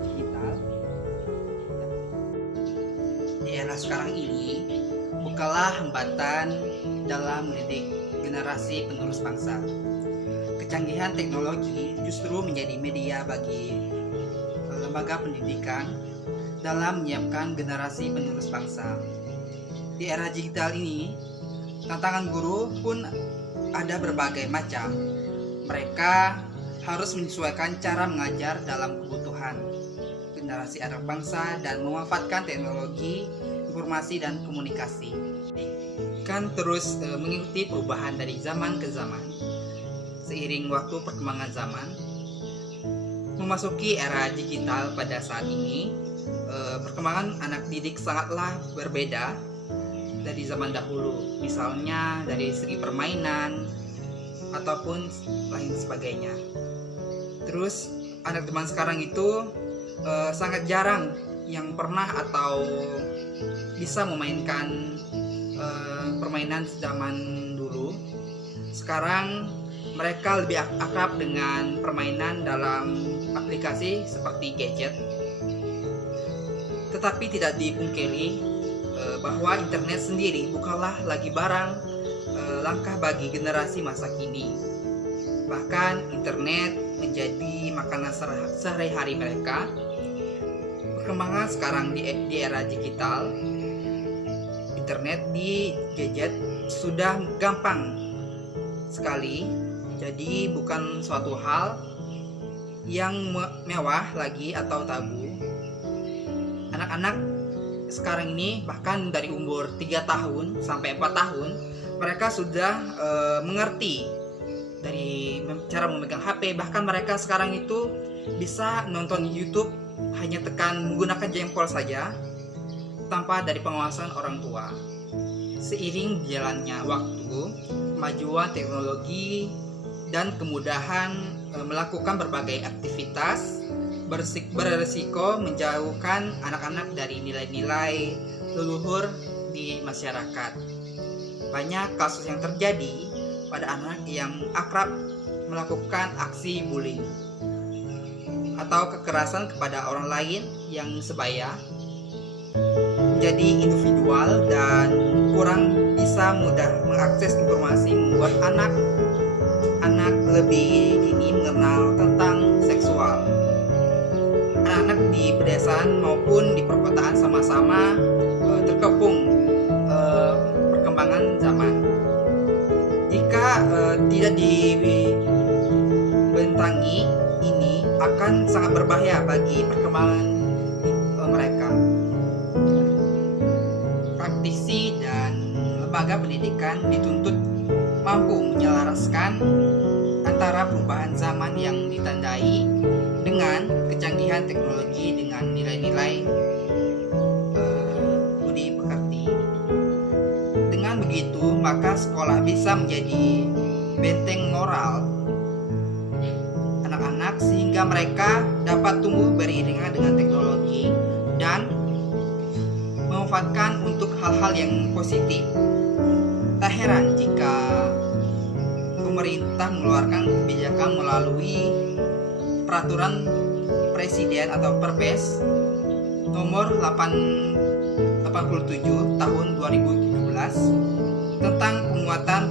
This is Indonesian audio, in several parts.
digital. Di era sekarang ini, bukanlah hambatan dalam mendidik generasi penerus bangsa. Kecanggihan teknologi justru menjadi media bagi lembaga pendidikan dalam menyiapkan generasi penerus bangsa. Di era digital ini, tantangan guru pun ada berbagai macam. Mereka harus menyesuaikan cara mengajar dalam kebutuhan generasi anak bangsa dan memanfaatkan teknologi, informasi, dan komunikasi. Kan terus mengikuti perubahan dari zaman ke zaman. Seiring waktu perkembangan zaman, memasuki era digital pada saat ini, perkembangan anak didik sangatlah berbeda dari zaman dahulu. Misalnya dari segi permainan ataupun lain sebagainya. Terus anak zaman sekarang itu sangat jarang yang pernah atau bisa memainkan permainan zaman dulu. Sekarang mereka lebih akrab dengan permainan dalam aplikasi seperti gadget. Tetapi tidak dipungkiri bahwa internet sendiri bukanlah lagi barang langka bagi generasi masa kini. Bahkan internet menjadi makanan sehari-hari mereka. Perkembangan sekarang di era digital, internet di gadget sudah gampang sekali. Jadi bukan suatu hal yang mewah lagi atau tabu. Anak-anak sekarang ini bahkan dari umur 3 tahun sampai 4 tahun mereka sudah mengerti dari cara memegang HP. Bahkan mereka sekarang itu bisa nonton YouTube hanya menggunakan jempol saja tanpa dari pengawasan orang tua. Seiring berjalannya waktu, kemajuan teknologi dan kemudahan melakukan berbagai aktivitas berisiko menjauhkan anak-anak dari nilai-nilai leluhur di masyarakat. Banyak kasus yang terjadi pada anak yang akrab melakukan aksi bullying atau kekerasan kepada orang lain yang sebaya, menjadi individual dan kurang bisa mudah mengakses informasi, membuat anak lebih dini mengenal tentang seksual. Anak-anak di pedesaan maupun di perkotaan sama-sama terkepung perkembangan zaman. Jika tidak dibentangi, ini akan sangat berbahaya bagi perkembangan mereka. Praktisi dan lembaga pendidikan dituntut mampu menyelaraskan antara perubahan zaman yang ditandai dengan kecanggihan teknologi dengan nilai-nilai budi pekerti. Dengan begitu, maka sekolah bisa menjadi benteng moral anak-anak sehingga mereka dapat tumbuh beriringan dengan teknologi dan memanfaatkan untuk hal-hal yang positif. Tak heran jika pemerintah mengeluarkan kebijakan melalui peraturan presiden atau Perpres nomor 87 tahun 2017 tentang penguatan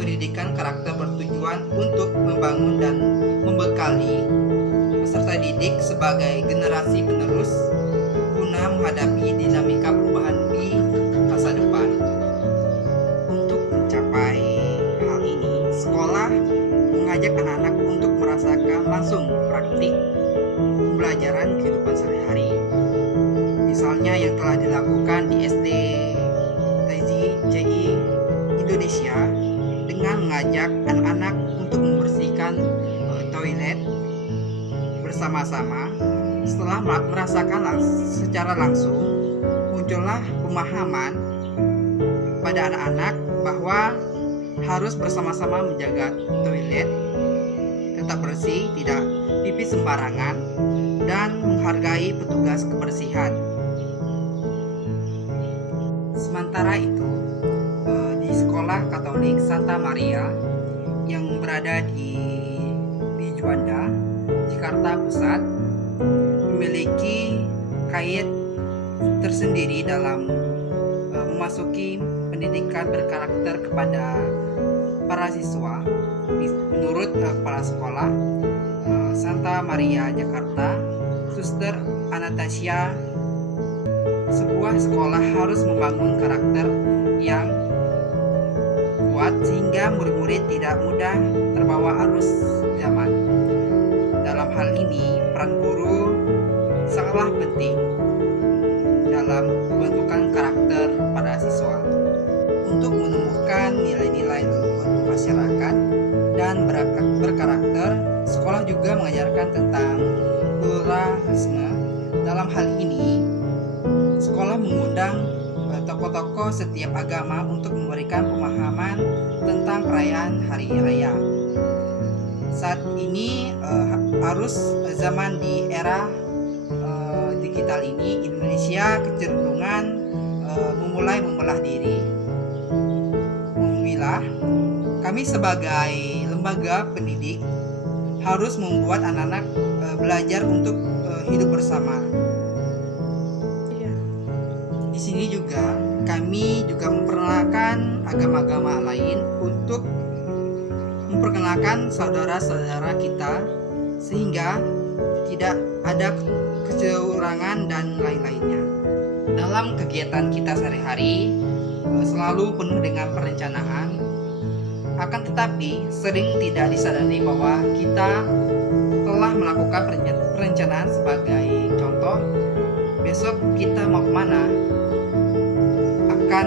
pendidikan karakter bertujuan untuk membangun dan membekali peserta didik sebagai generasi penerus guna menghadapi dinamika perubahan di masa depan. Untuk mencapai hal ini, sekolah mengajak anak-anak untuk merasakan langsung praktik pembelajaran kehidupan sehari-hari. Misalnya yang telah dilakukan di SD TZI Indonesia dengan mengajak anak-anak untuk membersihkan toilet bersama-sama. Setelah merasakan secara langsung, muncullah pemahaman pada anak-anak bahwa harus bersama-sama menjaga toilet tetap bersih, tidak pipis sembarangan, dan menghargai petugas kebersihan. Sementara itu, di sekolah Katolik Santa Maria yang berada di Juanda, Jakarta Pusat, memiliki memiliki kait tersendiri dalam memasuki pendidikan berkarakter kepada para siswa. Menurut kepala sekolah Santa Maria Jakarta, Suster Anastasia, sebuah sekolah harus membangun karakter yang kuat sehingga murid-murid tidak mudah terbawa arus zaman. Dalam hal ini, peran guru sangatlah penting dalam pembentukan karakter pada siswa. Untuk menumbuhkan nilai-nilai leluhur masyarakat dan berkarakter, sekolah juga mengajarkan tentang pluralisme. Dalam hal ini, sekolah mengundang tokoh-tokoh setiap agama untuk memberikan pemahaman tentang perayaan hari raya. Saat ini arus zaman di era digital ini, Indonesia kecenderungan memulai membelah diri. Kami sebagai lembaga pendidik harus membuat anak-anak belajar untuk hidup bersama. Di sini juga kami juga memperkenalkan agama-agama lain untuk memperkenalkan saudara-saudara kita sehingga tidak ada kecurangan dan lain-lainnya. Dalam kegiatan kita sehari-hari selalu penuh dengan perencanaan, akan tetapi sering tidak disadari bahwa kita telah melakukan perencanaan. Sebagai contoh, besok kita mau kemana, akan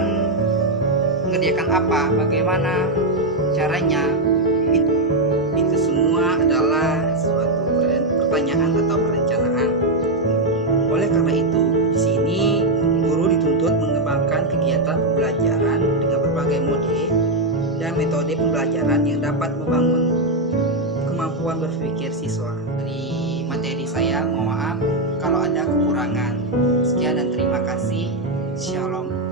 mengerjakan apa, bagaimana caranya. Itu semua adalah suatu pertanyaan atau perencanaan. Oleh karena itu, di sini guru dituntut mengembangkan kegiatan pembelajaran dengan berbagai mode dan metode pembelajaran yang dapat membangun kemampuan berpikir siswa. Dari materi saya, mohon maaf kalau ada kekurangan. Sekian dan terima kasih. Shalom.